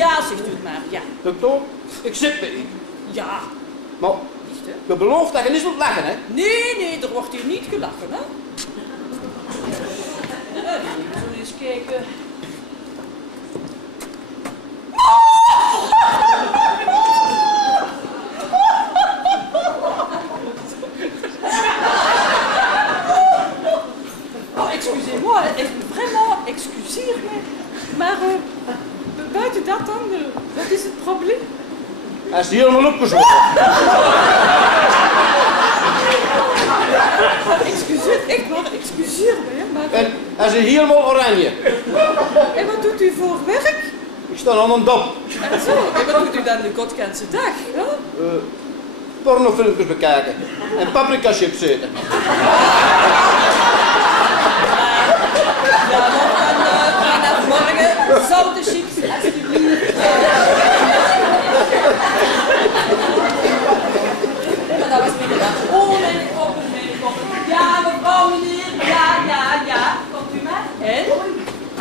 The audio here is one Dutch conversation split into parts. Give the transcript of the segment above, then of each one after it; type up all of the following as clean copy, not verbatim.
Ja, zegt u het maar, ja. Dokter, ik zit bij u. Ja. Maar Niet, hè? je belooft dat je niet zult lachen, hè? Nee, er wordt hier niet gelachen, hè? Ik zal eens kijken. Oh, excusez-moi, vraiment, excuseer-me. Maar buiten dat dan, wat is het probleem? Hij is helemaal opgezwollen. Excuseer, echt waar, excuseer me, hè, maar... En hij is helemaal oranje. En wat doet u voor werk? Ik sta aan een dop. En zo, en wat doet u dan de godganse dag, hè? Pornofilmpjes bekijken. En paprika chips eten. Ja, nog dan vanaf morgen zoute chips, alsjeblieft. En dat was middag. Oh, mijn koppen. Ja, mevrouw, meneer. Ja. Komt u maar. En?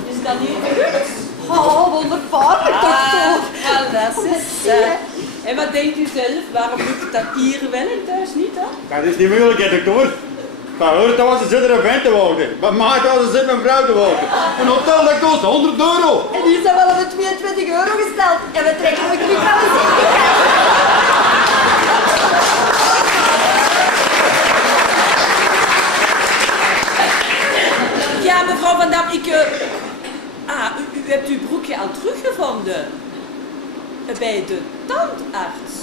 Is het dan niet gelukt? Oh, wonderbaarlijk, dokter. Alles. En wat denkt u zelf? Waarom lukt het dat hier wel en thuis niet, hè? Dat is niet moeilijk, hè, dokter. Ik hoorde dat was een zittere vent te wonen. Maar maakt als een zit een vrouw te wonen. Een hotel dat kost 100 euro. En hier zijn wel op 22 euro gesteld. En we trekken ook niet van de zin. Ja, mevrouw Van Dam, u hebt uw broekje al teruggevonden. Bij de tandarts.